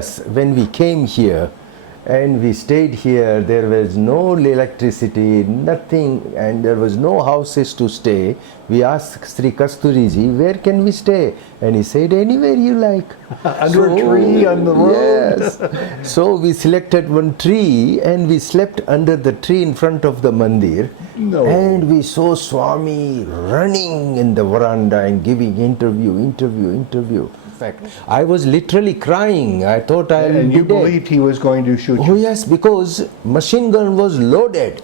us when we came here and we stayed here. There was no electricity, nothing, and there was no houses to stay. We asked Sri Kasturiji, where can we stay? And he said, anywhere you like. Under a tree on the road? Yes. So we selected one tree and we slept under the tree in front of the mandir. No. And we saw Swami running in the veranda and giving interview. In fact, I was literally crying. I thought I'll And be you dead. believed he was going to shoot Oh you? yes, because machine gun was loaded.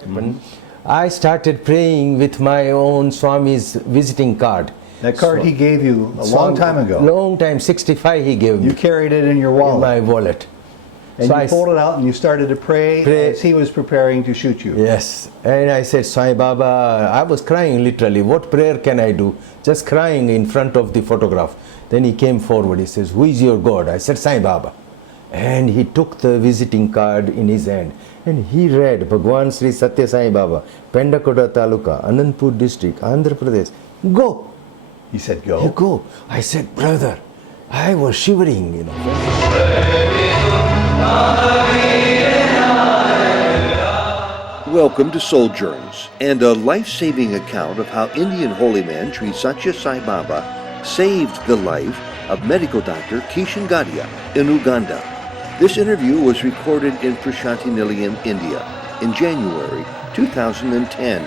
I started praying with my own Swami's visiting card. That card he gave you a long time ago. Long time, 65 he gave me You carried it in your in wallet. my wallet. And So you I pulled it out and you started to pray as he was preparing to shoot you. Yes, and I said, Sai Baba, I was crying literally. What prayer can I do? Just crying in front of the photograph. Then he came forward. He says, who is your God? I said, Sai Baba. And he took the visiting card in his hand and he read, Bhagwan Sri Satya Sai Baba, Pendakoda Taluka, Anandpur district, Andhra Pradesh. Go. He said, You go. go. I said, brother, I was shivering, you know. Welcome to Sojourns, and a life-saving account of how Indian holy man Sri Satya Sai Baba saved the life of medical doctor Kishan Gadia in Uganda. This interview was recorded in Prashanti Nilayam, India, in January 2010.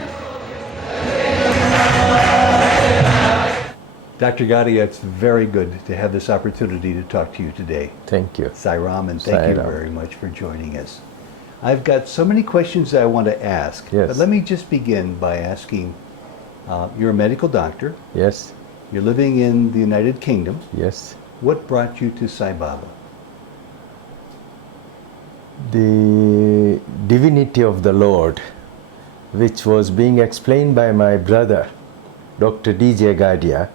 Dr. Gadia, it's very good to have this opportunity to talk to you today. Thank you. Sairam, and thank you Sairam. very much for joining us. I've got so many questions that I want to ask, Yes. but let me just begin by asking, you're a medical doctor, Yes, you're living in the United Kingdom. yes. What brought you to Sai Baba? The divinity of the Lord, which was being explained by my brother, Dr. D.J. Gadia,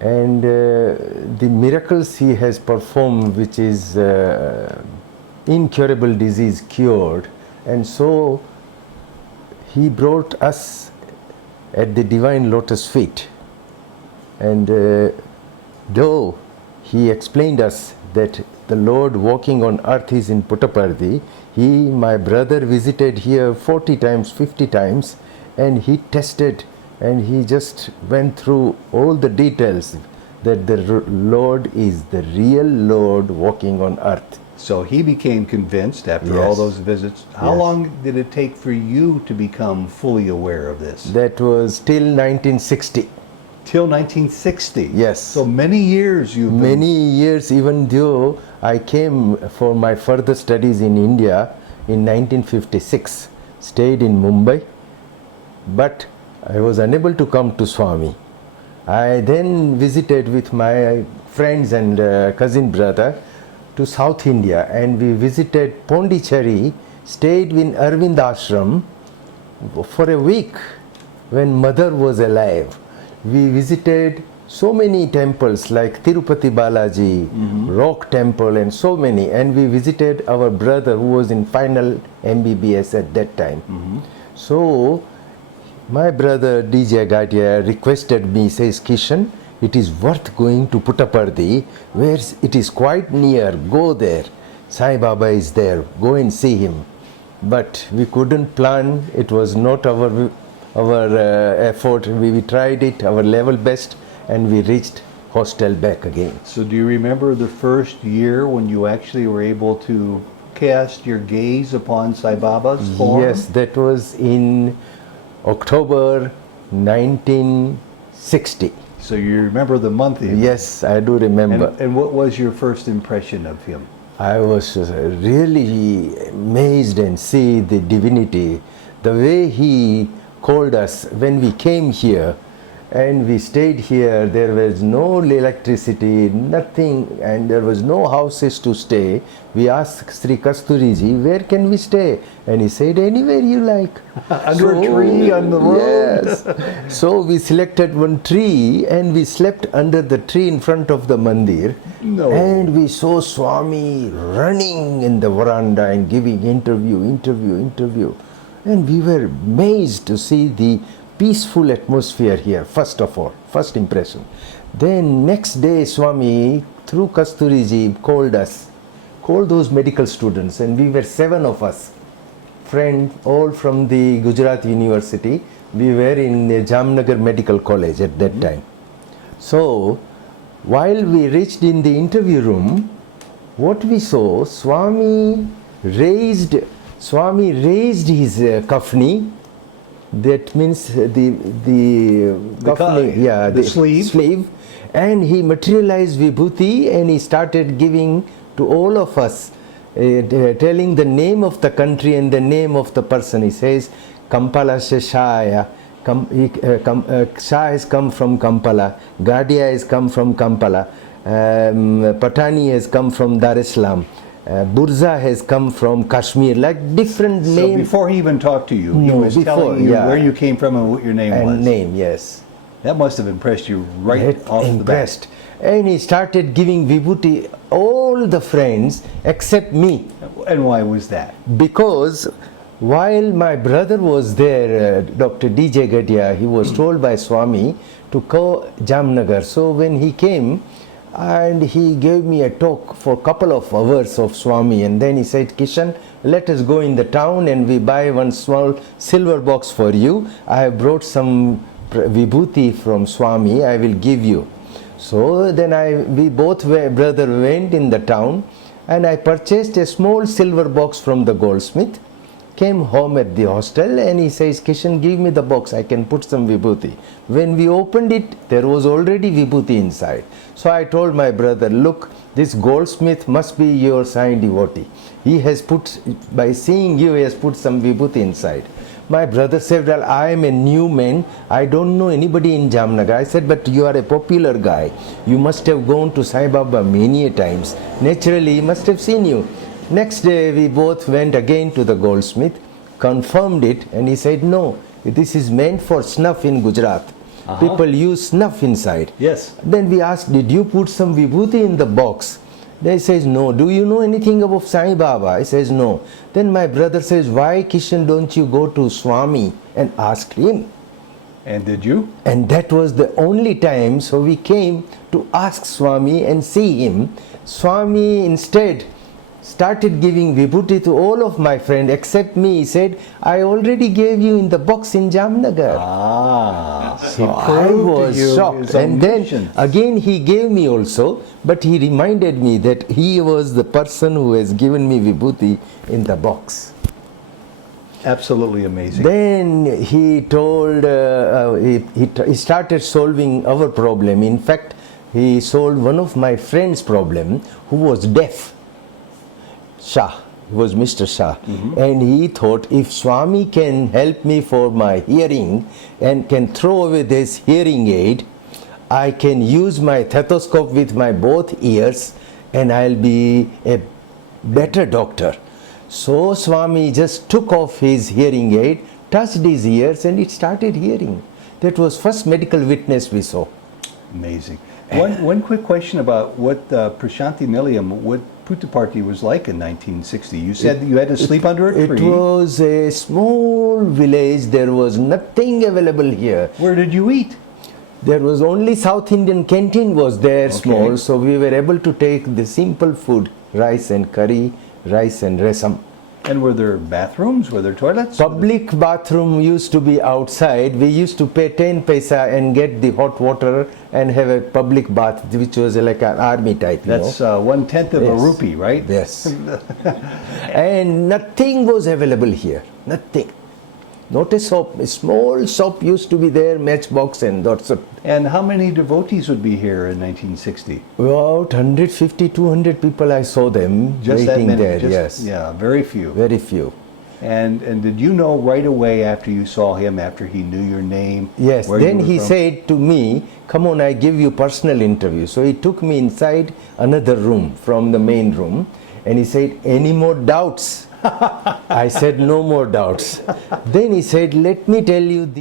and the miracles he has performed, which is incurable disease cured, and so he brought us at the divine lotus feet. And though he explained us that the Lord walking on earth is in Puttaparthi, my brother visited here 40 times, 50 times, and he tested and he just went through all the details that the Lord is the real Lord walking on earth. So he became convinced after Yes. all those visits. How Yes. long did it take for you to become fully aware of this? That was till 1960. Till 1960. Yes. So many years you've been... Many years, even though I came for my further studies in India in 1956, stayed in Mumbai, but I was unable to come to Swami. I then visited with my friends and cousin brother to South India, and we visited Pondicherry, stayed in Arvind Ashram for a week when mother was alive. We visited so many temples like Tirupati Balaji, Rock Temple, and so many, and we visited our brother who was in final MBBS at that time. So my brother DJ Gadia requested me, says, Kishan, it is worth going to Puttaparthi, where it is quite near, go there. Sai Baba is there, go and see him. But we couldn't plan, it was not our effort. We tried it, our level best, and we reached hostel back again. So do you remember the first year when you actually were able to cast your gaze upon Sai Baba's form? Yes, that was in October 1960. So you remember the month even? Yes, I do remember. And what was your first impression of him? I was really amazed and see the divinity, the way he called us when we came here and we stayed here. There was no electricity, nothing, and there was no houses to stay. We asked Sri Kasturiji, where can we stay? And he said, anywhere you like. Under a tree on the road? Yes. So we selected one tree and we slept under the tree in front of the mandir. No. And we saw Swami running in the veranda and giving interview. And we were amazed to see the peaceful atmosphere here, first of all, first impression. Then next day Swami, through Kasturiji, called those medical students, and we were 7 of us, friends, all from the Gujarat University. We were in Jamnagar Medical College at that time. So, while we reached in the interview room, what we saw, Swami raised his kafni. That means the kafni, the sleeve. and he materialized vibhuti, and he started giving to all of us, telling the name of the country and the name of the person. He says, Kampala se Shah, Shah has come from Kampala, Gadia has come from Kampala, Patani has come from Dar es Salaam, Burza has come from Kashmir, like different So names. before he even talked to you, he No, was before, telling you yeah. where you came from and what your name was. And name, yes. That must have impressed you right That off the bat. impressed. And he started giving vibhuti all the friends except me. And why was that? Because while my brother was there, Dr. DJ Gadia, he was told by Swami to go Jamnagar. So when he came, and he gave me a talk for a couple of hours of Swami, and then he said, Kishan, let us go in the town and we buy one small silver box for you. I have brought some vibhuti from Swami, I will give you. So then we both brother went in the town, and I purchased a small silver box from the goldsmith, came home at the hostel, and he says, Kishan, give me the box, I can put some vibhuti. When we opened it, there was already vibhuti inside. So I told my brother, look, this goldsmith must be your signed devotee. He has put, by seeing you, he has put some vibhuti inside. My brother said, well, I am a new man, I don't know anybody in Jamnagar. I said, but you are a popular guy. You must have gone to Sai Baba many times. Naturally, he must have seen you. Next day, we both went again to the goldsmith, confirmed it, and he said, no, this is meant for snuff in Gujarat. People use snuff inside. Yes. Then we asked, did you put some vibhuti in the box? They says, no. Do you know anything about Sai Baba? I says, no. Then my brother says, why, Kishan, don't you go to Swami and ask him? And did you? And that was the only time, so we came to ask Swami and see him. Swami instead started giving vibhuti to all of my friends except me. He said, I already gave you in the box in Jamnagar. So I was shocked, and then again he gave me also, but he reminded me that he was the person who has given me vibhuti in the box. Absolutely amazing. Then he told, he started solving our problem. In fact, he solved one of my friend's problem who was deaf. Shah, he was Mr. Shah, and he thought, if Swami can help me for my hearing and can throw away this hearing aid, I can use my stethoscope with my both ears and I'll be a better doctor. So Swami just took off his hearing aid, touched his ears, and it started hearing. That was first medical witness we saw. Amazing. One quick question about what Prashanti Nilayam, what Puttaparthi was like in 1960. You said that you had to sleep under a tree. It was a small village. There was nothing available here. Where did you eat? There was only South Indian canteen was there, small, so we were able to take the simple food, rice and curry, rice and rasam. And were there bathrooms? Were there toilets? Public bathroom used to be outside. We used to pay 10 paisa and get the hot water and have a public bath, which was like an army type. That's 1/10 of a rupee, right? Yes. And nothing was available here. Nothing. Not a shop. A small shop used to be there, matchbox and that's it. And how many devotees would be here in 1960? About 150, 200 people I saw them Just that waiting many? there. Just- Yes. Yeah, very few. Very few. And did you know right away after you saw him, after he knew your name? Yes, where then you were he from? said to me, come on, I give you personal interview. So he took me inside another room from the main room and he said, any more doubts? I said, no more doubts. Then he said, let me tell you the